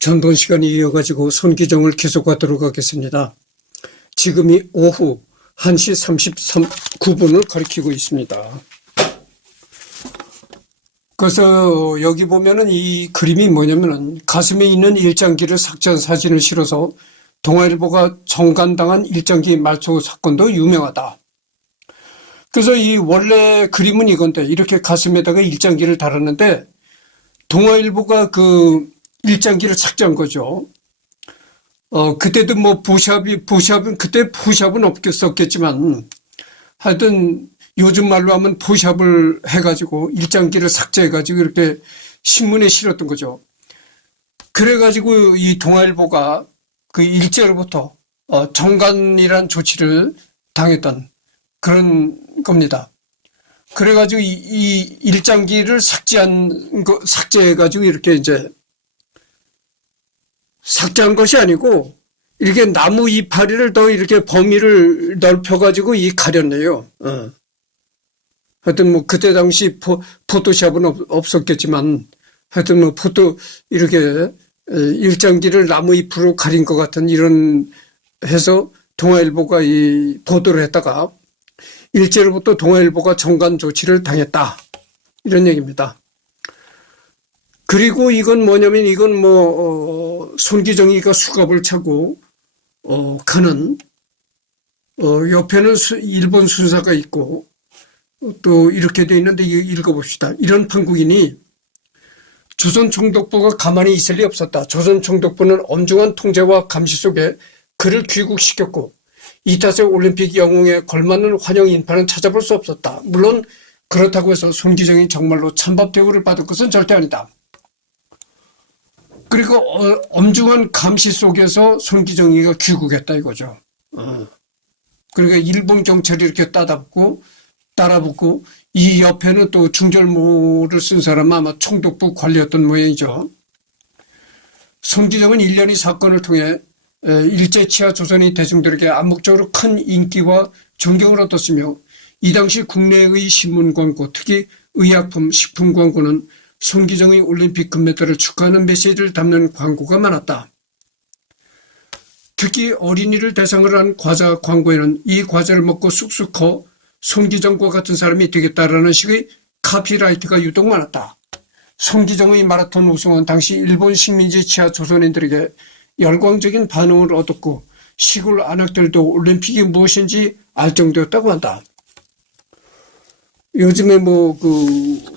전번 시간이 이어가지고 손기정을 계속하도록 하겠습니다. 지금이 오후 1시 39분을 가리키고 있습니다. 그래서 여기 보면은 이 그림이 뭐냐면은 가슴에 있는 일장기를 삭제한 사진을 실어서 동아일보가 정간당한 일장기 말소 사건도 유명하다. 그래서 이 원래 그림은 이건데 이렇게 가슴에다가 일장기를 달았는데 동아일보가 그 일장기를 삭제한 거죠. 그때도 뭐 포샵은 그때 포샵은 없었겠지만 하여튼 요즘 말로 하면 포샵을 해가지고 일장기를 삭제해가지고 이렇게 신문에 실었던 거죠. 그래가지고 이 동아일보가 그 일제로부터 정간이란 조치를 당했던 그런 겁니다. 그래가지고 이 일장기를 삭제해가지고 이렇게 이제 삭제한 것이 아니고 이렇게 나무 이파리를 더 이렇게 범위를 넓혀가지고 가렸네요. 하여튼 뭐 그때 당시 포토샵은 없었겠지만 하여튼 뭐 이렇게 일장기를 나무 잎으로 가린 것 같은 이런 해서 동아일보가 이 보도를 했다가 일제로부터 동아일보가 정간 조치를 당했다. 이런 얘기입니다. 그리고 이건 뭐냐면 이건 뭐 손기정이가 수갑을 차고 가는 옆에는 일본 순사가 있고 또 이렇게 돼 있는데 읽어봅시다. 이런 판국이니 조선총독부가 가만히 있을 리 없었다. 조선총독부는 엄중한 통제와 감시 속에 그를 귀국시켰고 이 탓에 올림픽 영웅에 걸맞는 환영 인파는 찾아볼 수 없었다. 물론 그렇다고 해서 손기정이 정말로 찬밥 대우를 받을 것은 절대 아니다. 그리고 엄중한 감시 속에서 손기정이가 귀국했다 이거죠. 그러니까 일본 경찰이 이렇게 따라붙고 이 옆에는 또 중절모를 쓴 사람은 아마 총독부 관리였던 모양이죠. 손기정은 1년의 사건을 통해 일제치하 조선의 대중들에게 암묵적으로 큰 인기와 존경을 얻었으며 이 당시 국내의 신문 광고, 특히 의약품, 식품 광고는 손기정의 올림픽 금메달을 축하하는 메시지를 담는 광고가 많았다. 특히 어린이를 대상으로 한 과자 광고에는 이 과자를 먹고 쑥쑥 커 손기정과 같은 사람이 되겠다라는 식의 카피라이트가 유독 많았다. 손기정의 마라톤 우승은 당시 일본 식민지 치하 조선인들에게 열광적인 반응을 얻었고 시골 안악들도 올림픽이 무엇인지 알 정도였다고 한다. 요즘에 뭐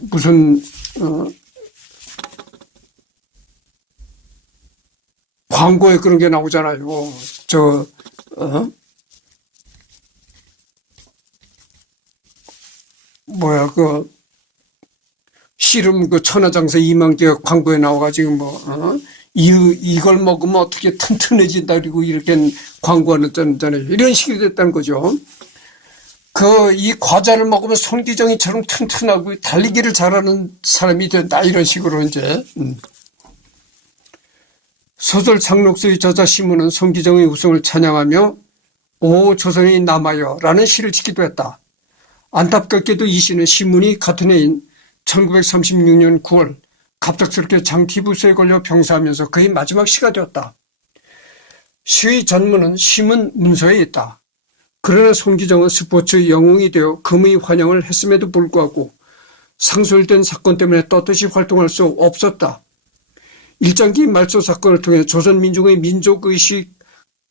무슨 광고에 그런 게 나오잖아요. 씨름 천하장사 이만기가 광고에 나와가지고 이걸 먹으면 어떻게 튼튼해진다 그리고 이렇게 광고하잖아요. 이런 식이 됐다는 거죠. 이 과자를 먹으면 손기정이처럼 튼튼하고 달리기를 잘하는 사람이 된다 이런 식으로 이제 소설 장록수의 저자 시문은 손기정의 우승을 찬양하며 오 조선이 남아요 라는 시를 짓기도 했다. 안타깝게도 이 시는 시문이 같은 해인 1936년 9월 갑작스럽게 장티푸스에 걸려 병사하면서 그의 마지막 시가 되었다. 시의 전문은 시문 문서에 있다. 그러나 손기정은 스포츠 영웅이 되어 금의 환영을 했음에도 불구하고 상술된 사건 때문에 떳떳이 활동할 수 없었다. 일장기 말소 사건을 통해 조선민중의 민족의식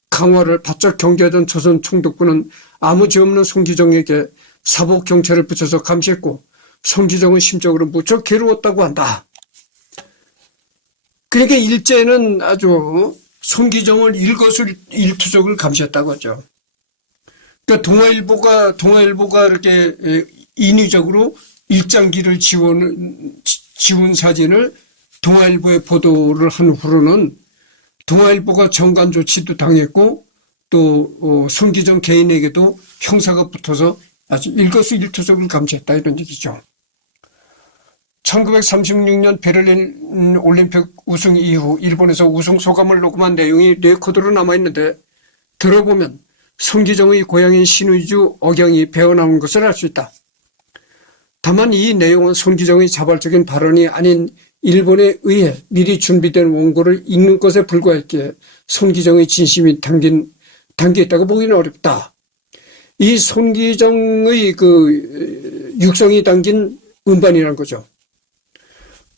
강화를 바짝 경계하던 조선총독부는 아무 죄 없는 손기정에게 사복경찰을 붙여서 감시했고 손기정은 심적으로 무척 괴로웠다고 한다. 그러니까 일제는 아주 손기정을 일거수일투족을 감시했다고 하죠. 그러니까 동아일보가 이렇게 인위적으로 일장기를 지운 사진을 동아일보에 보도를 한 후로는 동아일보가 정간 조치도 당했고 또 손기정 개인에게도 형사가 붙어서 아주 일거수일투족을 감시했다 이런 얘기죠. 1936년 베를린 올림픽 우승 이후 일본에서 우승 소감을 녹음한 내용이 레코드로 남아있는데 들어보면 손기정의 고향인 신의주 억양이 배어나온 것을 알 수 있다. 다만 이 내용은 손기정의 자발적인 발언이 아닌 일본에 의해 미리 준비된 원고를 읽는 것에 불과했기에 손기정의 진심이 담겨있다고 보기는 어렵다. 이 손기정의 그 육성이 담긴 음반이라는 거죠.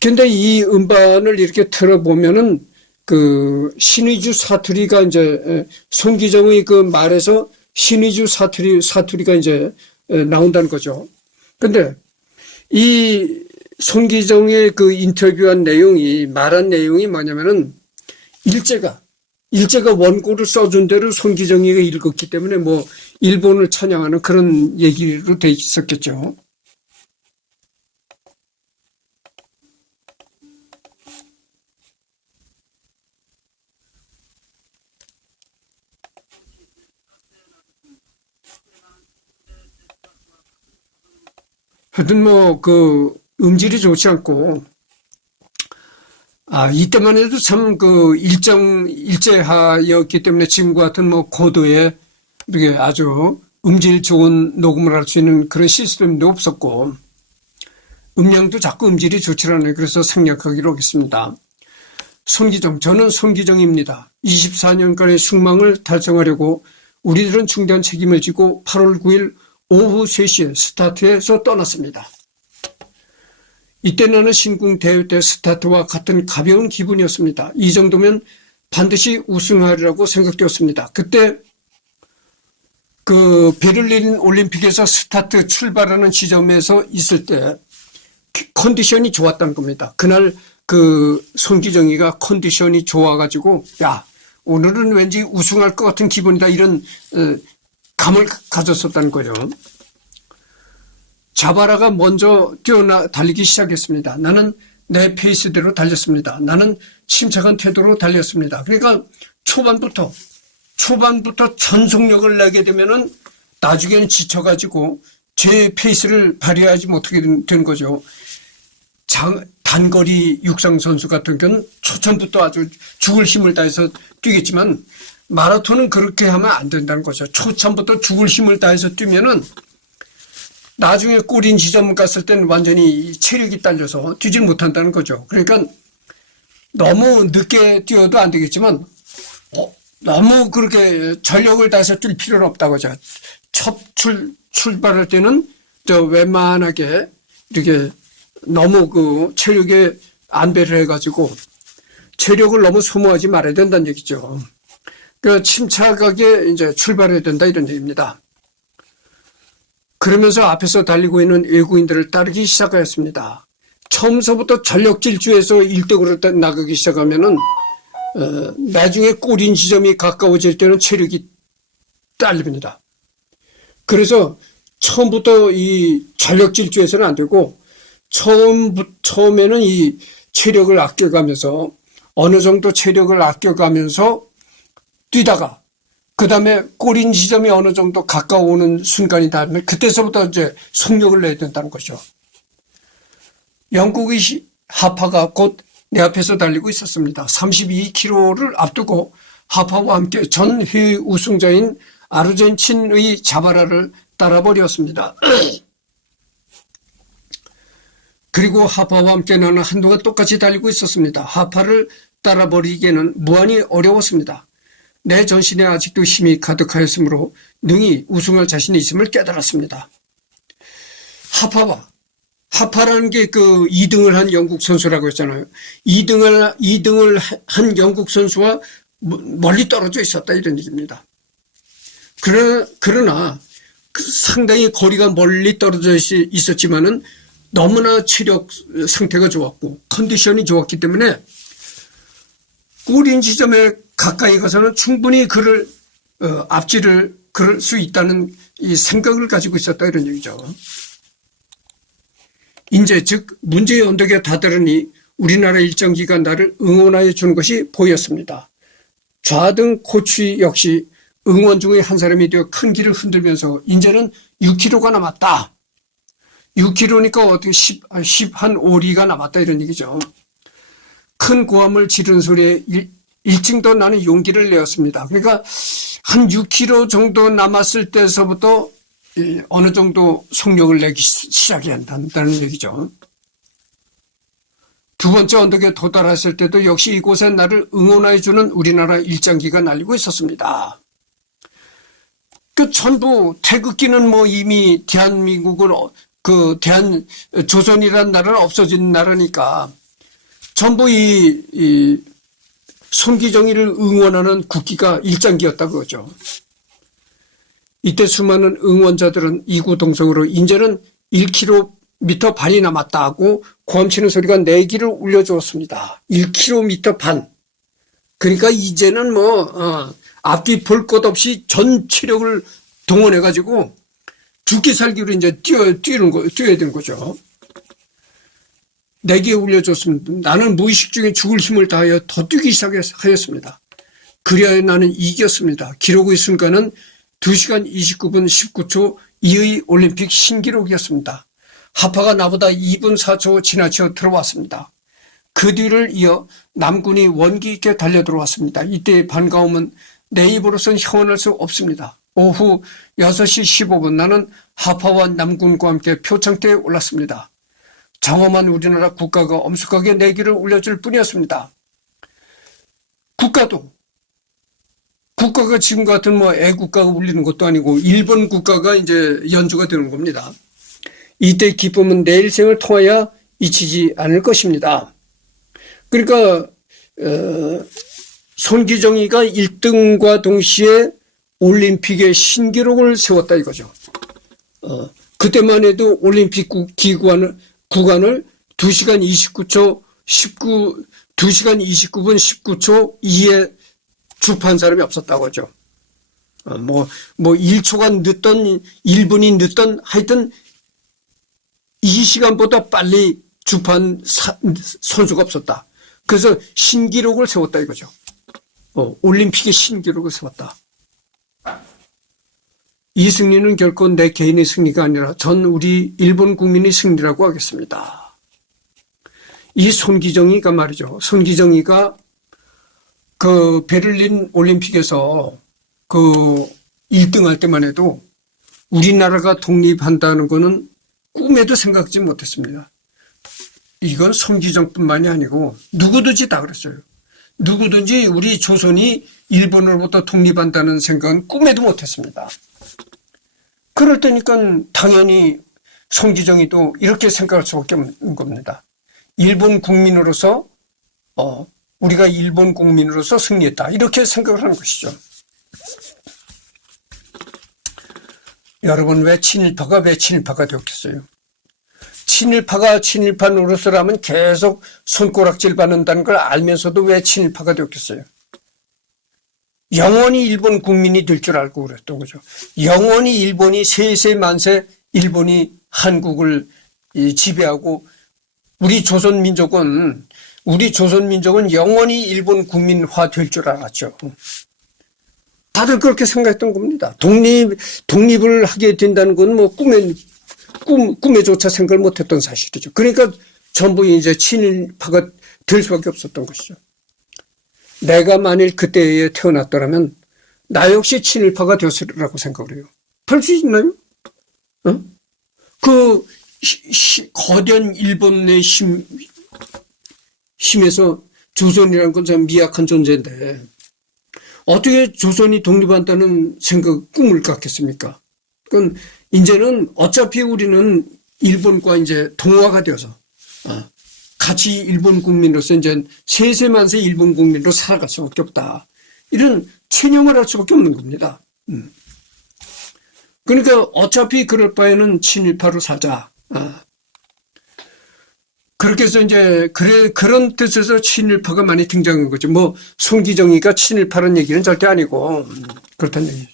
근데 이 음반을 이렇게 들어보면은 그 신의주 사투리가 이제 손기정의 그 말에서 신의주 사투리가 이제 나온다는 거죠. 근데 이 손기정의 그 인터뷰한 내용이 말한 내용이 뭐냐면은 일제가 원고를 써준 대로 손기정이가 읽었기 때문에 뭐 일본을 찬양하는 그런 얘기로 돼 있었겠죠. 하여튼 뭐 그 음질이 좋지 않고 이때만 해도 참 그 일제하였기 때문에 지금과 같은 뭐 고도의 이렇게 아주 음질 좋은 녹음을 할 수 있는 그런 시스템도 없었고 음량도 자꾸 음질이 좋지 않아요. 그래서 생략하기로 하겠습니다. 저는 손기정입니다. 24년간의 숙망을 달성하려고 우리들은 중대한 책임을 지고 8월 9일 오후 3시에 스타트에서 떠났습니다. 이때 나는 신궁 대회 때 스타트와 같은 가벼운 기분이었습니다. 이 정도면 반드시 우승하리라고 생각되었습니다. 그때 그 베를린 올림픽에서 스타트 출발하는 지점에서 있을 때 컨디션이 좋았다는 겁니다. 그날 그 손기정이가 컨디션이 좋아가지고 야 오늘은 왠지 우승할 것 같은 기분이다 이런 감을 가졌었다는 거예요. 자바라가 먼저 달리기 시작했습니다. 나는 내 페이스대로 달렸습니다. 나는 침착한 태도로 달렸습니다. 그러니까 초반부터 전속력을 내게 되면은 나중에는 지쳐가지고 제 페이스를 발휘하지 못하게 된 거죠. 단거리 육상 선수 같은 경우는 초반부터 아주 죽을 힘을 다해서 뛰겠지만 마라톤은 그렇게 하면 안 된다는 거죠. 초반부터 죽을 힘을 다해서 뛰면은 나중에 꼬린 지점 갔을 때는 완전히 체력이 딸려서 뛰질 못한다는 거죠. 그러니까 너무 늦게 뛰어도 안 되겠지만 너무 그렇게 전력을 다해서 뛸 필요는 없다고 하죠. 첫 출발할 때는 웬만하게 이렇게 너무 그 체력에 안배를 해가지고 체력을 너무 소모하지 말아야 된다는 얘기죠. 그러니까 침착하게 이제 출발해야 된다 이런 얘기입니다. 그러면서 앞에서 달리고 있는 외국인들을 따르기 시작하였습니다. 처음서부터 전력 질주해서 1등으로 나가기 시작하면은 나중에 꼬린 지점이 가까워질 때는 체력이 딸립니다. 그래서 처음부터 이 전력 질주해서는 안 되고 처음에는 이 체력을 아껴가면서 어느 정도 체력을 아껴가면서 뛰다가 그 다음에 꼬린 지점이 어느 정도 가까워오는 순간이 닿으면 그때서부터 이제 속력을 내야 된다는 거죠. 영국의 하파가 곧 내 앞에서 달리고 있었습니다. 32km를 앞두고 하파와 함께 전 회의 우승자인 아르헨틴의 자바라를 따라버렸습니다. 그리고 하파와 함께 나는 한동안 똑같이 달리고 있었습니다. 하파를 따라버리기에는 무한히 어려웠습니다. 내 전신에 아직도 힘이 가득하였으므로 능히 우승할 자신이 있음을 깨달았습니다. 하파라는 게 그 2등을 한 영국 선수라고 했잖아요. 2등을 한 영국 선수와 멀리 떨어져 있었다 이런 얘기입니다. 그러나 상당히 거리가 멀리 떨어져 있었지만은 너무나 체력 상태가 좋았고 컨디션이 좋았기 때문에 꼬린 지점에 가까이 가서는 충분히 그를 앞질을 그럴 수 있다는 이 생각을 가지고 있었다 이런 얘기죠. 인제 즉 문제의 언덕에 다다르니 우리나라 일정 기간 나를 응원하여 주는 것이 보였습니다. 좌등 코치 역시 응원 중의 한 사람이 되어 큰 길을 흔들면서 이제는 6km가 남았다. 6km니까 어떻게 10한 5리가 남았다 이런 얘기죠. 큰 고함을 지르는 소리에 일찍 더 나는 용기를 내었습니다. 그러니까 한 6km 정도 남았을 때서부터 어느 정도 속력을 내기 시작해야 한다는 얘기죠. 두 번째 언덕에 도달했을 때도 역시 이곳에 나를 응원해주는 우리나라 일장기가 날리고 있었습니다. 그 전부 태극기는 뭐 이미 대한민국을 조선이라는 나라는 없어진 나라니까 전부 이 손기정이를 응원하는 국기가 일장기였다 그거죠. 이때 수많은 응원자들은 이구동성으로 이제는 1km 반이 남았다고 고함치는 소리가 내기를 울려주었습니다. 1km 반. 그러니까 이제는 앞뒤 볼 것 없이 전 체력을 동원해가지고 죽기 살기로 이제 뛰어야 되는 거죠. 내게 울려줬습니다. 나는 무의식 중에 죽을 힘을 다하여 더 뛰기 시작하였습니다. 그래야 나는 이겼습니다. 기록의 순간은 2시간 29분 19초 2의 올림픽 신기록이었습니다. 하파가 나보다 2분 4초 지나쳐 들어왔습니다. 그 뒤를 이어 남군이 원기 있게 달려들어왔습니다. 이때의 반가움은 내 입으로선 형언할 수 없습니다. 오후 6시 15분 나는 하파와 남군과 함께 표창대에 올랐습니다. 장엄한 우리나라 국가가 엄숙하게 내기를 울려줄 뿐이었습니다. 국가가 지금 같은 애국가가 울리는 것도 아니고 일본 국가가 이제 연주가 되는 겁니다. 이때 기쁨은 내 일생을 통하여 잊히지 않을 것입니다. 그러니까 손기정이가 1등과 동시에 올림픽의 신기록을 세웠다 이거죠. 그때만 해도 올림픽 구간을 2시간 29분 19초 2에 주파한 사람이 없었다고 하죠. 1초간 늦던 1분이 늦던 하여튼 이 시간보다 빨리 주파한 선수가 없었다. 그래서 신기록을 세웠다 이거죠. 올림픽의 신기록을 세웠다. 이 승리는 결코 내 개인의 승리가 아니라 전 우리 일본 국민의 승리라고 하겠습니다. 이 손기정이가 말이죠. 손기정이가 그 베를린 올림픽에서 그 1등 할 때만 해도 우리나라가 독립한다는 거는 꿈에도 생각지 못했습니다. 이건 손기정뿐만이 아니고 누구든지 다 그랬어요. 누구든지 우리 조선이 일본으로부터 독립한다는 생각은 꿈에도 못했습니다. 그럴 때니까 당연히 손기정이도 이렇게 생각할 수밖에 없는 겁니다. 일본 국민으로서 우리가 일본 국민으로서 승리했다 이렇게 생각을 하는 것이죠. 여러분 왜 친일파가 되었겠어요? 친일파가 친일파 노릇을 계속 손가락질 받는다는 걸 알면서도 왜 친일파가 되었겠어요? 영원히 일본 국민이 될 줄 알고 그랬던 거죠. 영원히 일본이 세세만세 일본이 한국을 지배하고 우리 조선민족은 영원히 일본 국민화 될 줄 알았죠. 다들 그렇게 생각했던 겁니다. 독립을 하게 된다는 건 꿈에조차 생각을 못했던 사실이죠. 그러니까 전부 이제 친일파가 될 수밖에 없었던 것이죠. 내가 만일 그때에 태어났더라면 나 역시 친일파가 되었으리라고 생각을 해요. 그럴 수 있나요? 거대한 일본의 힘에서 조선이라는 건 참 미약한 존재인데 어떻게 조선이 독립한다는 꿈을 갖겠습니까? 그건 이제는 어차피 우리는 일본과 이제 동화가 되어서 같이 일본 국민으로서 이제 세세만세 일본 국민으로 살아갈 수밖에 없다. 이런 체념을 할 수밖에 없는 겁니다. 그러니까 어차피 그럴 바에는 친일파로 살자. 그렇게 해서 이제 그런 뜻에서 친일파가 많이 등장한 거죠. 손기정이가 친일파라는 얘기는 절대 아니고 그렇다는 얘기죠.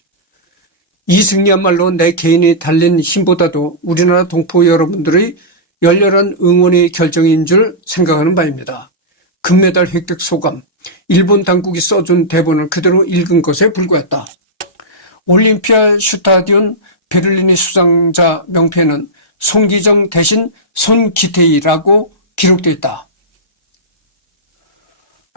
이 승리야말로 내 개인이 달린 힘보다도 우리나라 동포 여러분들의 열렬한 응원의 결정인 줄 생각하는 바입니다. 금메달 획득 소감, 일본 당국이 써준 대본을 그대로 읽은 것에 불과했다. 올림피아 슈타디온 베를린의 수상자 명패는 손기정 대신 손기태이라고 기록되어 있다.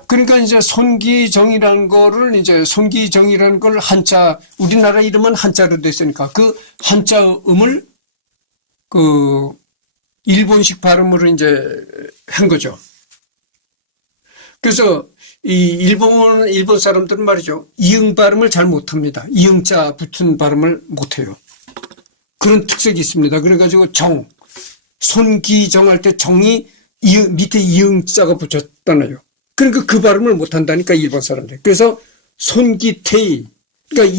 그러니까 이제 손기정이라는 걸 한자, 우리나라 이름은 한자로 됐으니까 그 한자음을 일본식 발음으로 이제 한 거죠. 그래서 이 일본 사람들은 말이죠. 이응 발음을 잘 못합니다. 이응자 붙은 발음을 못해요. 그런 특색이 있습니다. 그래가지고 손기정 할 때 정이 밑에 이응자가 붙였잖아요. 그러니까 그 발음을 못한다니까 일본 사람들. 그래서 손기태이, 그러니까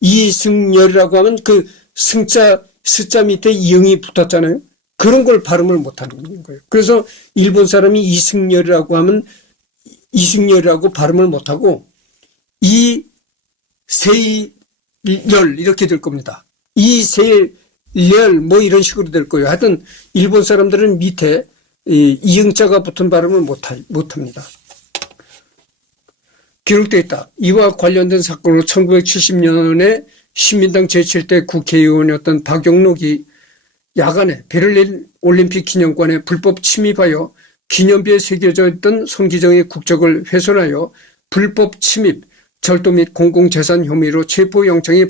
이승열이라고 하면 그 스자 밑에 이응이 붙었잖아요. 그런 걸 발음을 못하는 거예요. 그래서 일본 사람이 이승열이라고 하면 이승열이라고 발음을 못하고 이세열 이렇게 될 겁니다. 이세열 뭐 이런 식으로 될 거예요. 하여튼 일본 사람들은 밑에 이응자가 붙은 발음을 못합니다. 기록되어 있다. 이와 관련된 사건으로 1970년에 신민당 제7대 국회의원이었던 박영록이 야간에 베를린 올림픽 기념관에 불법 침입하여 기념비에 새겨져 있던 손기정의 국적을 훼손하여 불법 침입, 절도 및 공공재산 혐의로 체포영장이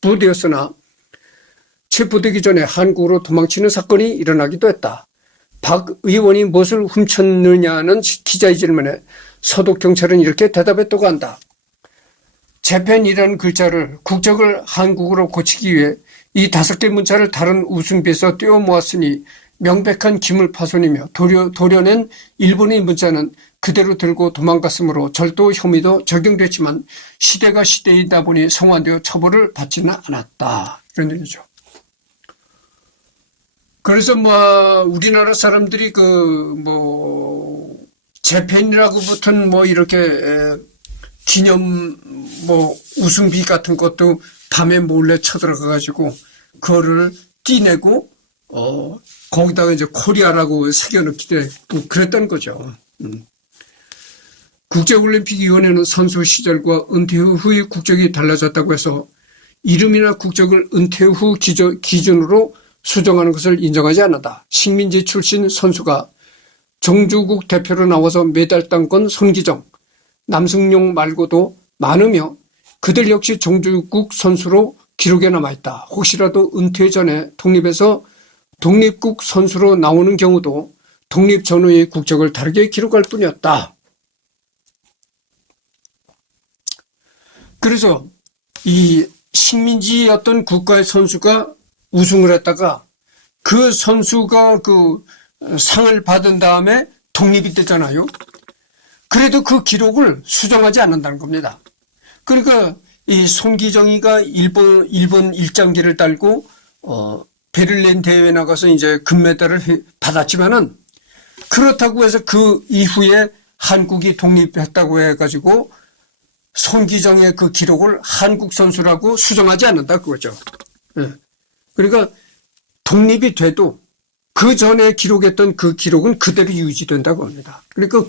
발부되었으나 체포되기 전에 한국으로 도망치는 사건이 일어나기도 했다. 박 의원이 무엇을 훔쳤느냐는 기자의 질문에 서독경찰은 이렇게 대답했다고 한다. 재팬이라는 글자를 국적을 한국어로 고치기 위해 이 5개 문자를 다른 웃음비에서 떼어 모았으니 명백한 기물파손이며 도려낸 일본의 문자는 그대로 들고 도망갔으므로 절도 혐의도 적용됐지만 시대가 시대이다 보니 성환되어 처벌을 받지는 않았다. 이런 얘기죠. 그래서 우리나라 사람들이 재팬이라고 붙은 이렇게 기념 웃음비 같은 것도 밤에 몰래 쳐들어가가지고 그거를 띠내고 거기다가 이제 코리아라고 새겨넣기도 했고 그랬던 거죠. 국제올림픽위원회는 선수 시절과 은퇴 후의 국적이 달라졌다고 해서 이름이나 국적을 은퇴 후 기준으로 수정하는 것을 인정하지 않는다. 식민지 출신 선수가 정주국 대표로 나와서 메달 딴 건 손기정, 남승용 말고도 많으며 그들 역시 정주국 선수로 기록에 남아있다. 혹시라도 은퇴 전에 독립해서 독립국 선수로 나오는 경우도 독립 전후의 국적을 다르게 기록할 뿐이었다. 그래서 이 식민지 어떤 국가의 선수가 우승을 했다가 그 선수가 그 상을 받은 다음에 독립이 됐잖아요. 그래도 그 기록을 수정하지 않는다는 겁니다. 그러니까 이 손기정이가 일본 일장기를 달고 베를린 대회에 나가서 이제 금메달을 받았지만은 그렇다고 해서 그 이후에 한국이 독립했다고 해가지고 손기정의 그 기록을 한국 선수라고 수정하지 않는다 그거죠. 그러니까 독립이 돼도 그 전에 기록했던 그 기록은 그대로 유지된다고 합니다. 그러니까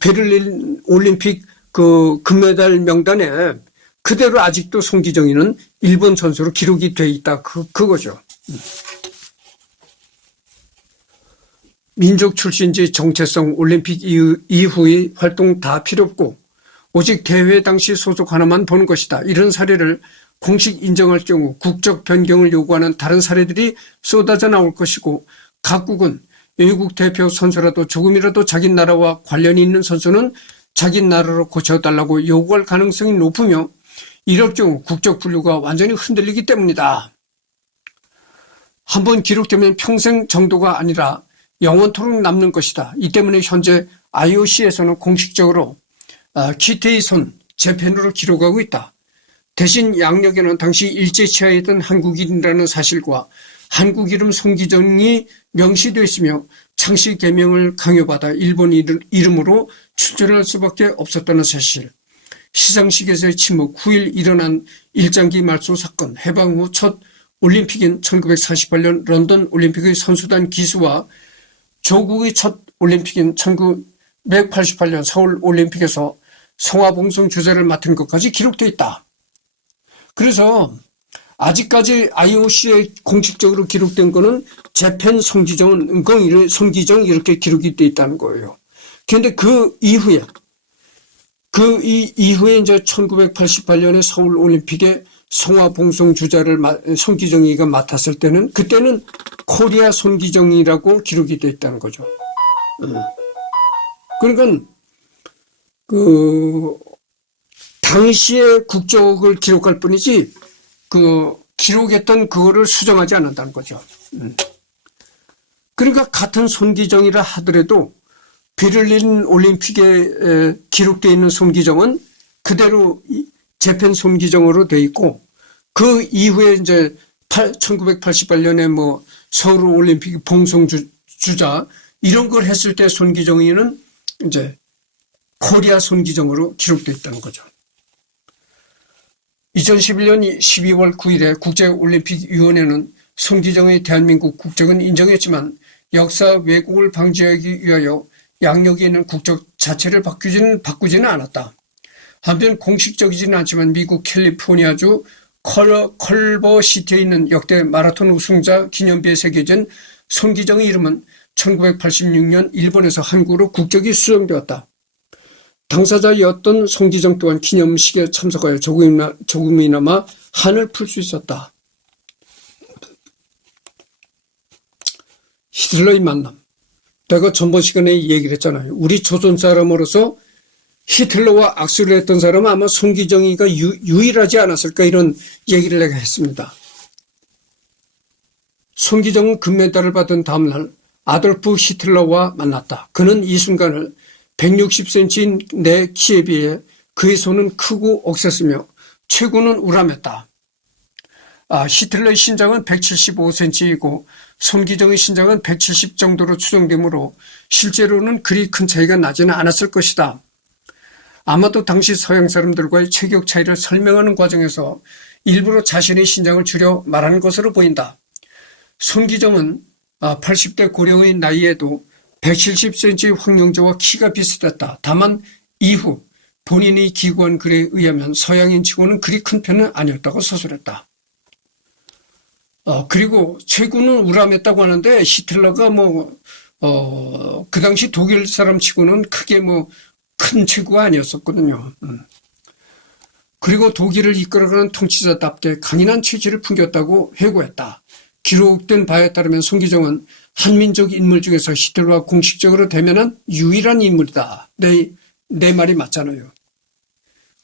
베를린 올림픽 그 금메달 명단에 그대로 아직도 손기정이는 일본 선수로 기록이 돼 있다. 그거죠. 민족 출신지 정체성 올림픽 이후의 활동 다 필요 없고 오직 대회 당시 소속 하나만 보는 것이다. 이런 사례를 공식 인정할 경우 국적 변경을 요구하는 다른 사례들이 쏟아져 나올 것이고 각국은 외국 대표 선수라도 조금이라도 자기 나라와 관련이 있는 선수는 자기 나라로 고쳐달라고 요구할 가능성이 높으며 이럴 경우 국적 분류가 완전히 흔들리기 때문이다. 한번 기록되면 평생 정도가 아니라 영원토록 남는 것이다. 이 때문에 현재 IOC에서는 공식적으로 기태의 손, 재팬으로 기록하고 있다. 대신 양력에는 당시 일제치하에 있던 한국인이라는 사실과 한국 이름 손기정이 명시되어 있으며 창씨 개명을 강요받아 일본 이름으로 출전할 수밖에 없었다는 사실, 시상식에서의 침묵, 9일 일어난 일장기 말소 사건, 해방 후 첫 올림픽인 1948년 런던 올림픽의 선수단 기수와 조국의 첫 올림픽인 1988년 서울 올림픽에서 성화봉송 주자를 맡은 것까지 기록되어 있다. 그래서 아직까지 IOC에 공식적으로 기록된 거는 재팬 손기정 이렇게 기록이 되어 있다는 거예요. 그런데 그 이후에 이제 1988년에 서울 올림픽에 성화봉송 주자를 손기정이가 맡았을 때는 그때는 코리아 손기정이라고 기록이 되어 있다는 거죠. 그러니까 그 당시의 국적을 기록할 뿐이지 그 기록했던 그거를 수정하지 않는다는 거죠. 그러니까 같은 손기정이라 하더라도 베를린 올림픽에 기록되어 있는 손기정은 그대로 재팬 손기정으로 되어 있고, 그 이후에 이제 1988년에 뭐 서울 올림픽 봉송주자 이런 걸 했을 때 손기정이는 이제 코리아 손기정으로 기록되어 있다는 거죠. 2011년 12월 9일에 국제올림픽위원회는 손기정의 대한민국 국적은 인정했지만 역사 왜곡을 방지하기 위하여 양력에 있는 국적 자체를 바꾸지는 않았다. 한편 공식적이지는 않지만 미국 캘리포니아주 컬버시티에 있는 역대 마라톤 우승자 기념비에 새겨진 손기정의 이름은 1986년 일본에서 한국으로 국적이 수정되었다. 당사자였던 손기정 또한 기념식에 참석하여 조금이나마 한을 풀 수 있었다. 히틀러의 만남. 내가 전번 시간에 얘기를 했잖아요. 우리 조선 사람으로서 히틀러와 악수를 했던 사람은 아마 손기정이가 유일하지 않았을까, 이런 얘기를 내가 했습니다. 손기정은 금메달을 받은 다음날 아돌프 히틀러와 만났다. 그는 이 순간을 160cm인 내 키에 비해 그의 손은 크고 억셌으며 체구는 우람했다. 히틀러의 신장은 175cm이고 손기정의 신장은 170 정도로 추정되므로 실제로는 그리 큰 차이가 나지는 않았을 것이다. 아마도 당시 서양 사람들과의 체격 차이를 설명하는 과정에서 일부러 자신의 신장을 줄여 말하는 것으로 보인다. 손기정은 80대 고령의 나이에도 170cm 황영조와 키가 비슷했다. 다만 이후 본인이 기고한 글에 의하면 서양인 치고는 그리 큰 편은 아니었다고 서술했다. 그리고 체구는 우람했다고 하는데 히틀러가 그 당시 독일 사람 치고는 크게 큰 체구가 아니었었거든요. 그리고 독일을 이끌어가는 통치자답게 강인한 체질을 풍겼다고 회고했다. 기록된 바에 따르면 손기정은 한민족 인물 중에서 히틀러와 공식적으로 대면한 유일한 인물이다. 내 말이 맞잖아요.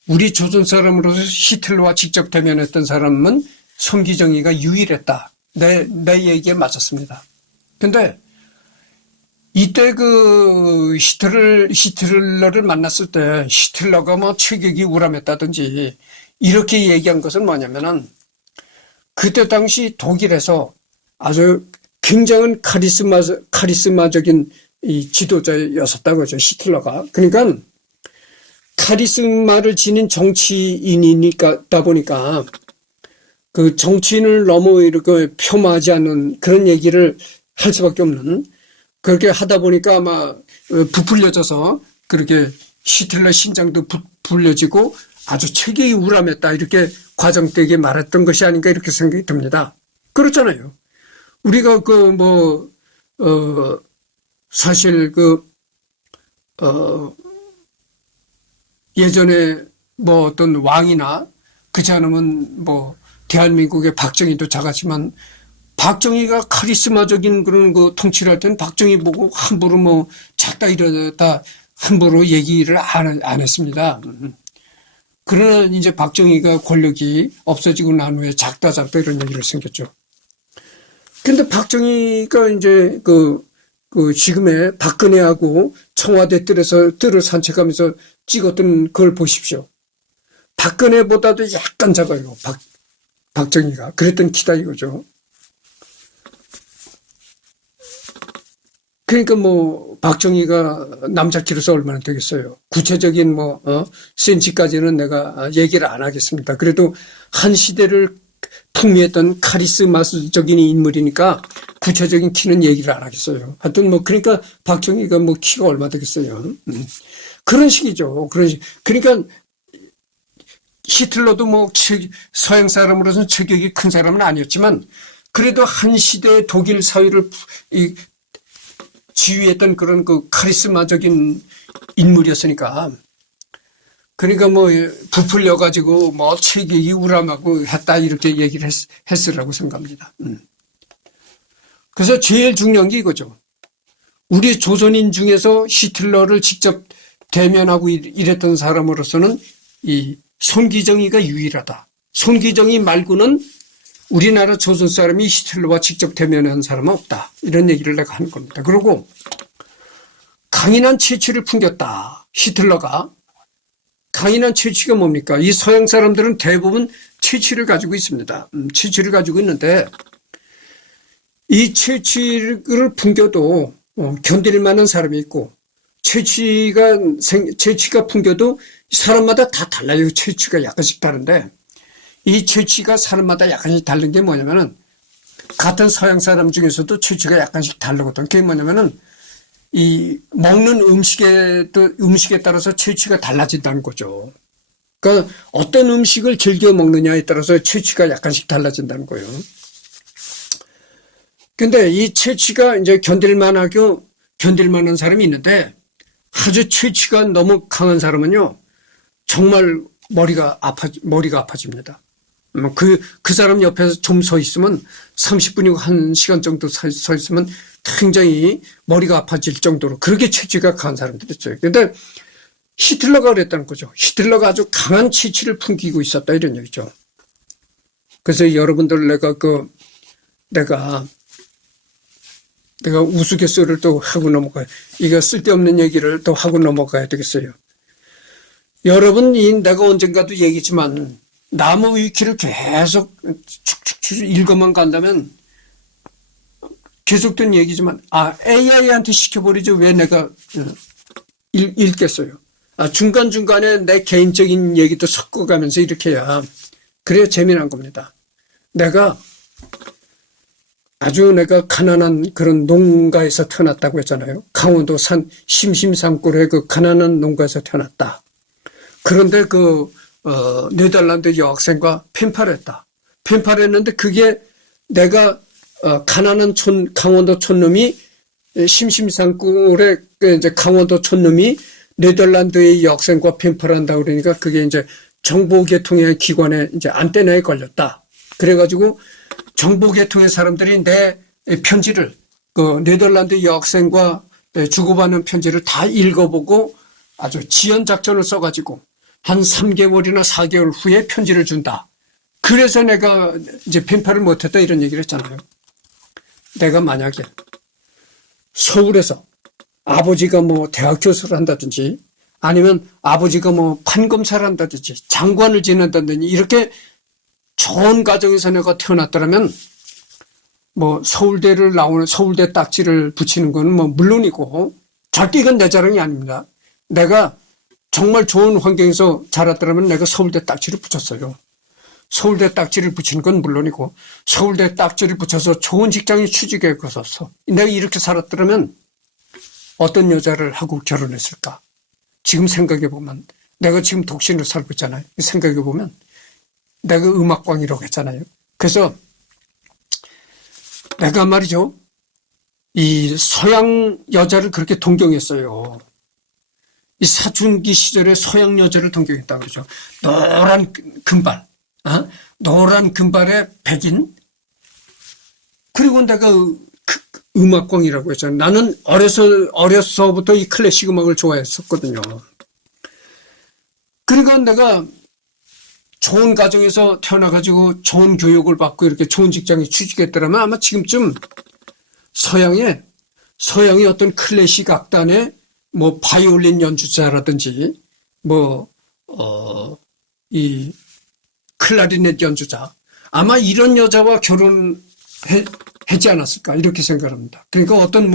우리 조선 사람으로서 히틀러와 직접 대면했던 사람은 손기정이가 유일했다. 내 얘기에 맞았습니다. 근데 이때 그 히틀러를 만났을 때 히틀러가 체격이 우람했다든지 이렇게 얘기한 것은 뭐냐면은 그때 당시 독일에서 아주 굉장한 카리스마적인 이 지도자였었다고 하죠. 히틀러가. 그러니까 카리스마를 지닌 정치인이니까 보니까 그 정치인을 너무 이렇게 폄하하지 않는 그런 얘기를 할 수밖에 없는, 그렇게 하다 보니까 아마 부풀려져서 그렇게 히틀러 신장도 부풀려지고 아주 체격이 우람했다, 이렇게 과장되게 말했던 것이 아닌가, 이렇게 생각이 듭니다. 그렇잖아요. 우리가 사실 예전에 어떤 왕이나 그렇지 않으면 대한민국의 박정희도 작았지만 박정희가 카리스마적인 그런 통치를 할 때는 박정희 보고 함부로 작다 이러다 함부로 얘기를 안 했습니다. 그러나 이제 박정희가 권력이 없어지고 난 후에 작다 이런 얘기를 생겼죠. 근데 박정희가 이제 지금의 박근혜하고 청와대 뜰을 산책하면서 찍었던 그걸 보십시오. 박근혜보다도 약간 작아요. 박정희가. 그랬던 키다 이거죠. 그러니까 박정희가 남자 키로서 얼마나 되겠어요. 구체적인 센치까지는 내가 얘기를 안 하겠습니다. 그래도 한 시대를 풍미했던 카리스마적인 인물이니까 구체적인 키는 얘기를 안 하겠어요. 하여튼 그러니까 박정희가 키가 얼마 되겠어요. 그런 식이죠. 그러니까 히틀러도 서양 사람으로서는 체격이 큰 사람은 아니었지만 그래도 한 시대의 독일 사회를 지휘했던 그런 카리스마적인 인물이었으니까, 그러니까 부풀려가지고 체격이 우람하고 했다, 이렇게 얘기를 했으라고 생각합니다. 그래서 제일 중요한 게 이거죠. 우리 조선인 중에서 히틀러를 직접 대면하고 이랬던 사람으로서는 이 손기정이가 유일하다. 손기정이 말고는 우리나라 조선 사람이 히틀러와 직접 대면한 사람은 없다. 이런 얘기를 내가 하는 겁니다. 그리고 강인한 채취를 풍겼다. 히틀러가. 강인한 채취가 뭡니까? 이 서양 사람들은 대부분 채취를 가지고 있습니다. 채취를 가지고 있는데 이 채취를 풍겨도 견딜 만한 사람이 있고 채취가 풍겨도 사람마다 다 달라요. 채취가 약간씩 다른데 이 채취가 사람마다 약간씩 다른 게 뭐냐면은 같은 서양 사람 중에서도 채취가 약간씩 다르거든. 그게 뭐냐면은 이 먹는 음식에 따라서 채취가 달라진다는 거죠. 그러니까 어떤 음식을 즐겨 먹느냐에 따라서 채취가 약간씩 달라진다는 거예요. 근데 이 채취가 이제 견딜 만한 사람이 있는데 아주 채취가 너무 강한 사람은요, 정말 머리가 아파집니다. 그 사람 옆에서 좀 서 있으면 30분이고 1시간 정도 서 있으면 굉장히 머리가 아파질 정도로 그렇게 채취가 강한 사람들이 있어요. 근데 히틀러가 그랬다는 거죠. 히틀러가 아주 강한 채취를 풍기고 있었다 이런 얘기죠. 그래서 여러분들 내가 우스갯소리를 또 하고 넘어가요. 이거 쓸데없는 얘기를 또 하고 넘어가야 되겠어요. 여러분, 내가 언젠가도 얘기했지만 나무 위키를 계속 축축축 읽어만 간다면 계속된 얘기지만 AI한테 시켜버리죠. 왜 내가 읽겠어요. 중간중간에 내 개인적인 얘기도 섞어가면서 이렇게 해야 그래야 재미난 겁니다. 내가 가난한 그런 농가에서 태어났다고 했잖아요. 강원도 심심산골의 그 가난한 농가에서 태어났다. 그런데 네덜란드 여학생과 펜팔했다. 펜팔했는데 그게 내가 가난한 강원도 촌놈이 심심산골의 이제 강원도 촌놈이 네덜란드의 여학생과 펜팔한다 그러니까 그게 이제 정보계통의 기관에 이제 안테나에 걸렸다. 그래가지고 정보계통의 사람들이 내 편지를 네덜란드 여학생과 주고받는 편지를 다 읽어보고 아주 지연작전을 써가지고 한 3개월이나 4개월 후에 편지를 준다. 그래서 내가 이제 펜팔을 못했다 이런 얘기를 했잖아요. 내가 만약에 서울에서 아버지가 대학 교수를 한다든지 아니면 아버지가 판검사를 한다든지 장관을 지낸다든지 이렇게 좋은 가정에서 내가 태어났더라면 서울대를 나오는 서울대 딱지를 붙이는 건 물론이고 절대 이건 내 자랑이 아닙니다. 내가 정말 좋은 환경에서 자랐더라면 내가 서울대 딱지를 붙였어요. 서울대 딱지를 붙이는 건 물론이고 서울대 딱지를 붙여서 좋은 직장에 취직해 갔었어. 내가 이렇게 살았더라면 어떤 여자를 하고 결혼했을까? 지금 생각해보면 내가 지금 독신으로 살고 있잖아요. 생각해보면 내가 음악광이라고 했잖아요. 그래서 내가 말이죠. 이 서양 여자를 그렇게 동경했어요. 이 사춘기 시절에 서양 여자를 동경했다고 그러죠. 노란 금발에 백인. 그리고 내가 음악광이라고 했잖아요. 나는 어려서부터 이 클래식 음악을 좋아했었거든요. 그러니까 내가 좋은 가정에서 태어나가지고 좋은 교육을 받고 이렇게 좋은 직장에 취직했더라면 아마 지금쯤 서양의 어떤 클래식 악단의 바이올린 연주자라든지 이 클라리넷 연주자 아마 이런 여자와 결혼하지 않았을까 이렇게 생각합니다. 그러니까 어떤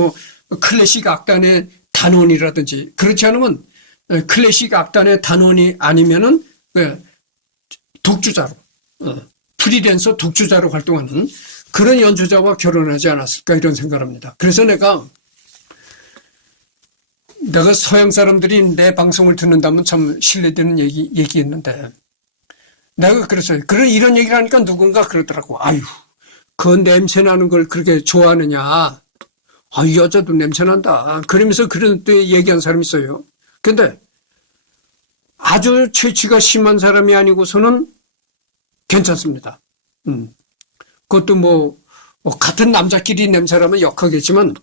클래식 악단의 단원이라든지 그렇지 않으면 클래식 악단의 단원이 아니면은 독주자로 프리랜서 독주자로 활동하는 그런 연주자와 결혼하지 않았을까 이런 생각을 합니다. 그래서 내가 서양 사람들이 내 방송을 듣는다면 참 신뢰되는 얘기했는데 내가 그랬어요. 이런 얘기를 하니까 누군가 그러더라고. 아유, 그 냄새 나는 걸 그렇게 좋아하느냐. 이 여자도 냄새 난다. 그러면서 그런 또 얘기한 사람이 있어요. 근데 아주 채취가 심한 사람이 아니고서는 괜찮습니다. 그것도 같은 남자끼리 냄새라면 역하겠지만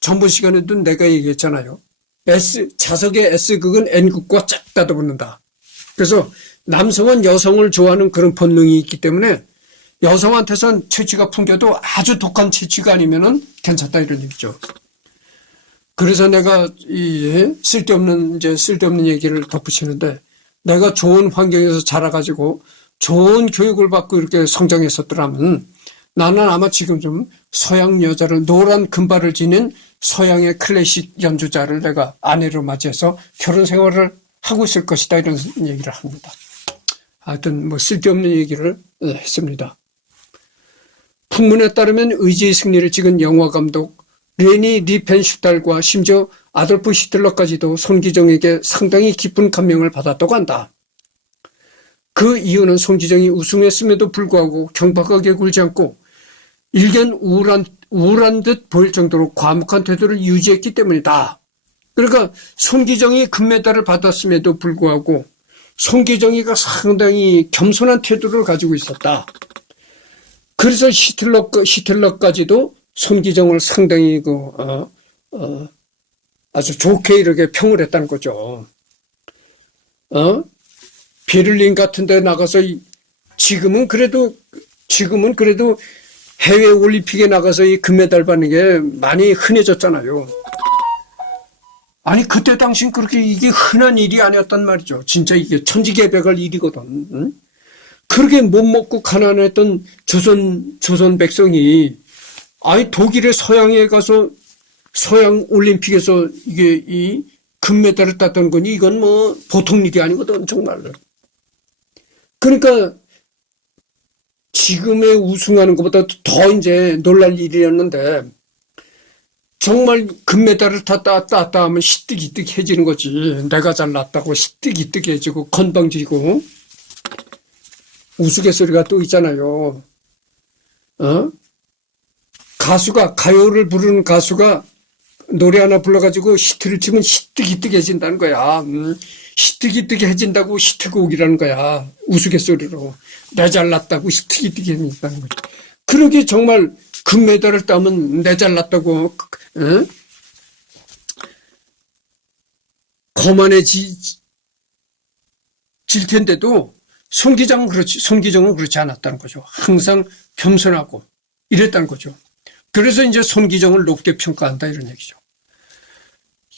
전번 시간에도 내가 얘기했잖아요. 자석의 S극은 N극과 쫙 따라붙는다. 그래서 남성은 여성을 좋아하는 그런 본능이 있기 때문에 여성한테선 채취가 풍겨도 아주 독한 채취가 아니면은 괜찮다 이런 얘기죠. 그래서 내가 쓸데없는 얘기를 덧붙이는데, 내가 좋은 환경에서 자라가지고 좋은 교육을 받고 이렇게 성장했었더라면 나는 아마 지금 좀 서양 여자를, 노란 금발을 지닌 서양의 클래식 연주자를 내가 아내로 맞이해서 결혼 생활을 하고 있을 것이다 이런 얘기를 합니다. 하여튼 뭐 쓸데없는 얘기를 했습니다. 풍문에 따르면 의지의 승리를 찍은 영화 감독 레니 리펜슈탈과 심지어 아돌프 히틀러까지도 손기정에게 상당히 깊은 감명을 받았다고 한다. 그 이유는 손기정이 우승했음에도 불구하고 경박하게 굴지 않고 일견 우울한 듯 보일 정도로 과묵한 태도를 유지했기 때문이다. 그러니까 손기정이 금메달을 받았음에도 불구하고 손기정이가 상당히 겸손한 태도를 가지고 있었다. 그래서 히틀러까지도 손기정을 상당히 아주 좋게 이렇게 평을 했다는 거죠. 베를린 같은 데 나가서 지금은 그래도 해외 올림픽에 나가서 이 금메달 받는 게 많이 흔해졌잖아요. 아니 그때 당신 그렇게 이게 흔한 일이 아니었단 말이죠. 진짜 이게 천지개벽할 일이거든. 응? 그렇게 못 먹고 가난했던 조선 백성이 아니 독일의 서양에 가서 서양 올림픽에서 이게 이 금메달을 땄던 거니 이건 뭐 보통 일이 아니거든 정말로. 그러니까 지금의 우승하는 것보다 더 이제 놀랄 일이었는데 정말 금메달을 땄다 하면 시뜩이뜩해지는 거지. 내가 잘났다고 시뜩이뜩해지고 건방지고 우스갯소리가 또 있잖아요. 가요를 부르는 가수가 노래 하나 불러가지고 히트를 치면 시뜩이뜩해진다는 거야. 시뜩이뜩해진다고 히트곡이라는 거야. 우스갯소리로. 내 잘났다고 시뜩이뜩해진다는 거지. 그러게 정말 금메달을 따면 내 잘났다고 거만해질 텐데도 손기정은 그렇지 않았다는 거죠. 항상 겸손하고 이랬다는 거죠. 그래서 이제 손기정을 높게 평가한다 이런 얘기죠.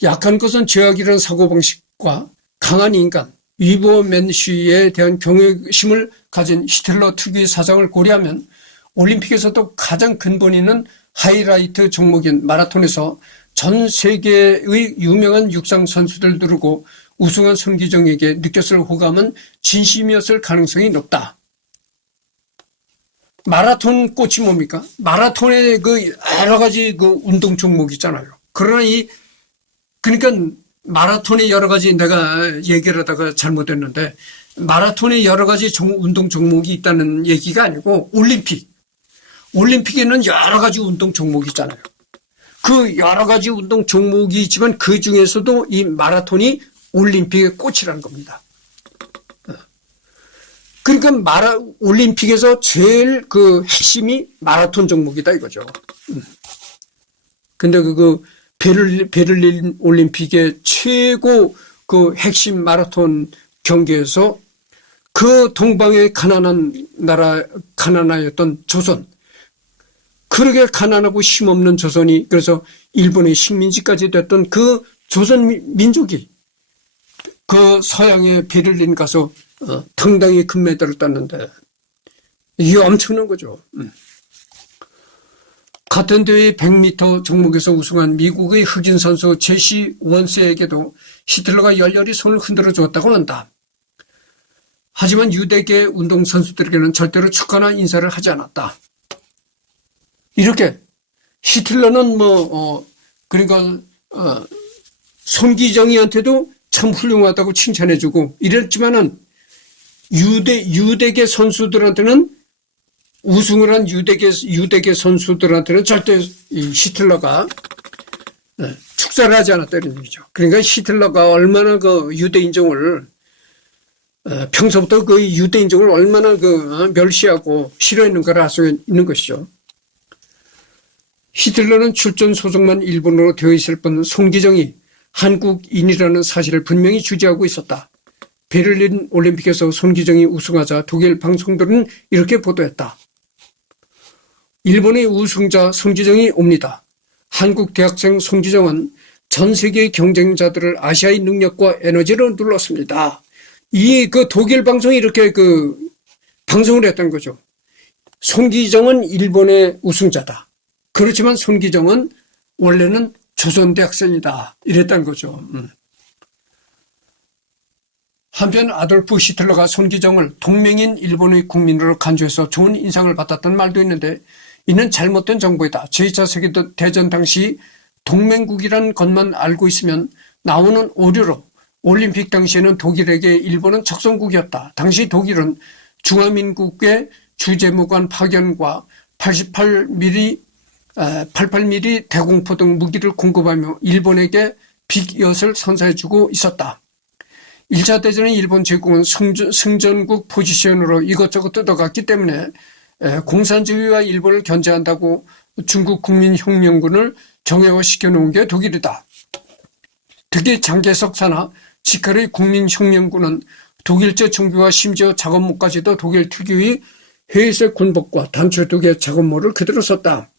약한 것은 죄악이라는 사고방식과 강한 인간, 위버맨시에 대한 경외심을 가진 히틀러 특유의 사상을 고려하면 올림픽에서도 가장 근본 있는 하이라이트 종목인 마라톤에서 전 세계의 유명한 육상 선수들 두르고 우승한 손기정에게 느꼈을 호감은 진심이었을 가능성이 높다. 마라톤 꽃이 뭡니까? 마라톤에 그 여러 가지 그 운동 종목이 있잖아요. 그러나 그러니까 마라톤의 여러 가지 내가 얘기를 하다가 잘못했는데 마라톤에 여러 가지 운동 종목이 있다는 얘기가 아니고 올림픽에는 여러 가지 운동 종목이 있잖아요. 그 여러 가지 운동 종목이 있지만 그 중에서도 이 마라톤이 올림픽의 꽃이라는 겁니다. 그러니까 올림픽에서 제일 그 핵심이 마라톤 종목이다 이거죠. 근데 베를린 올림픽의 최고 그 핵심 마라톤 경기에서 그 동방의 가난하였던 조선, 그렇게 가난하고 힘없는 조선이 그래서 일본의 식민지까지 됐던 그 조선 민족이 그 서양의 베를린 가서 당당히 금메달을 땄는데 이게 엄청난 거죠. 같은 대회 100m 종목에서 우승한 미국의 흑인 선수 제시 원스에게도 히틀러가 열렬히 손을 흔들어 주었다고 한다. 하지만 유대계 운동 선수들에게는 절대로 축하나 인사를 하지 않았다. 이렇게 히틀러는 그러니까 손기정이한테도 참 훌륭하다고 칭찬해주고 이랬지만은 유대계 선수들한테는 우승을 한 유대계 선수들한테는 절대 히틀러가 축사를 하지 않았다 이런 얘기죠. 그러니까 히틀러가 얼마나 그 유대인종을 평소부터 그 유대인종을 얼마나 멸시하고 싫어했는가를 알 수 있는 것이죠. 히틀러는 출전 소속만 일본어로 되어 있을 뿐 송기정이 한국인이라는 사실을 분명히 주지하고 있었다. 베를린 올림픽에서 손기정이 우승하자 독일 방송들은 이렇게 보도했다. 일본의 우승자 손기정이 옵니다. 한국 대학생 손기정은 전 세계의 경쟁자들을 아시아의 능력과 에너지로 눌렀습니다. 그 독일 방송이 이렇게 방송을 했던 거죠. 손기정은 일본의 우승자다. 그렇지만 손기정은 원래는 조선 대학생이다. 이랬던 거죠. 한편 아돌프 히틀러가 손기정을 동맹인 일본의 국민으로 간주해서 좋은 인상을 받았던 말도 있는데 이는 잘못된 정보이다. 제2차 세계대전 당시 동맹국이란 것만 알고 있으면 나오는 오류로 올림픽 당시에는 독일에게 일본은 적성국이었다. 당시 독일은 중화민국의 주재무관 파견과 88mm 대공포 등 무기를 공급하며 일본에게 빅엿을 선사해주고 있었다. 1차 대전의 일본 제국은 승전국 포지션으로 이것저것 뜯어갔기 때문에 공산주의와 일본을 견제한다고 중국 국민혁명군을 정예화시켜 놓은 게 독일이다. 특히 장개석사나 지칼의 국민혁명군은 독일제 정비와 심지어 작업모까지도 독일 특유의 회색 군복과 단추두개 작업모를 그대로 썼다.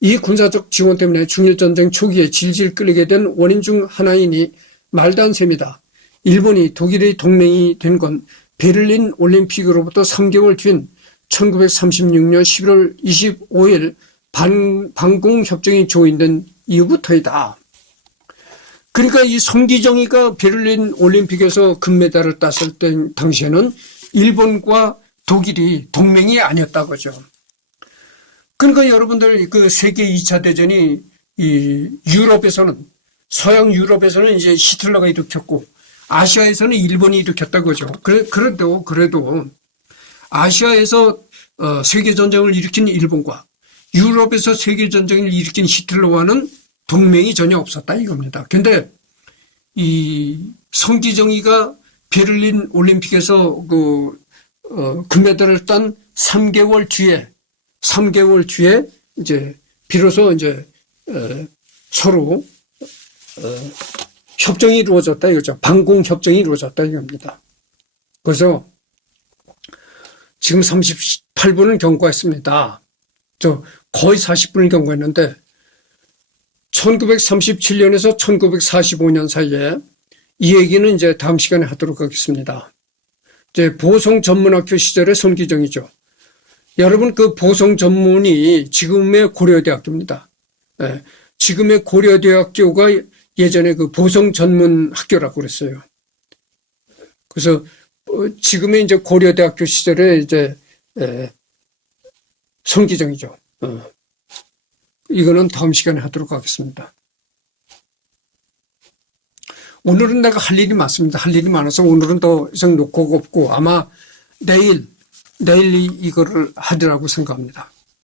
이 군사적 지원 때문에 중일전쟁 초기에 질질 끌리게 된 원인 중 하나이니 말도 안 셈이다. 일본이 독일의 동맹이 된 건 베를린 올림픽으로부터 3개월 뒤인 1936년 11월 25일 반공협정이 조인된 이후부터이다. 그러니까 이 손기정이가 베를린 올림픽에서 금메달을 땄을 때 당시에는 일본과 독일이 동맹이 아니었다고죠. 그러니까 여러분들 세계 2차 대전이 유럽에서는 서양 유럽에서는 이제 히틀러가 일으켰고 아시아에서는 일본이 일으켰다고죠. 그래도 아시아에서 세계전쟁을 일으킨 일본과 유럽에서 세계전쟁을 일으킨 히틀러와는 동맹이 전혀 없었다 이겁니다. 근데 이 손기정이가 베를린 올림픽에서 금메달을 딴 3개월 뒤에 이제 비로소 이제 서로 협정이 이루어졌다 이거죠. 반공협정이 이루어졌다 이겁니다. 그래서 지금 38분을 경과했습니다. 거의 40분을 경과했는데 1937년에서 1945년 사이에 이 얘기는 이제 다음 시간에 하도록 하겠습니다. 이제 보성 전문학교 시절의 손기정이죠. 여러분 그 보성 전문이 지금의 고려대학교입니다. 네, 지금의 고려대학교가 예전에 그 보성 전문학교라고 그랬어요. 그래서 지금의 이제 고려대학교 시절에 이제 손기정이죠. 이거는 다음 시간에 하도록 하겠습니다. 오늘은 내가 할 일이 많습니다. 할 일이 많아서 오늘은 더 이상 놓고 없고 아마 내일 이거를 하리라고 생각합니다.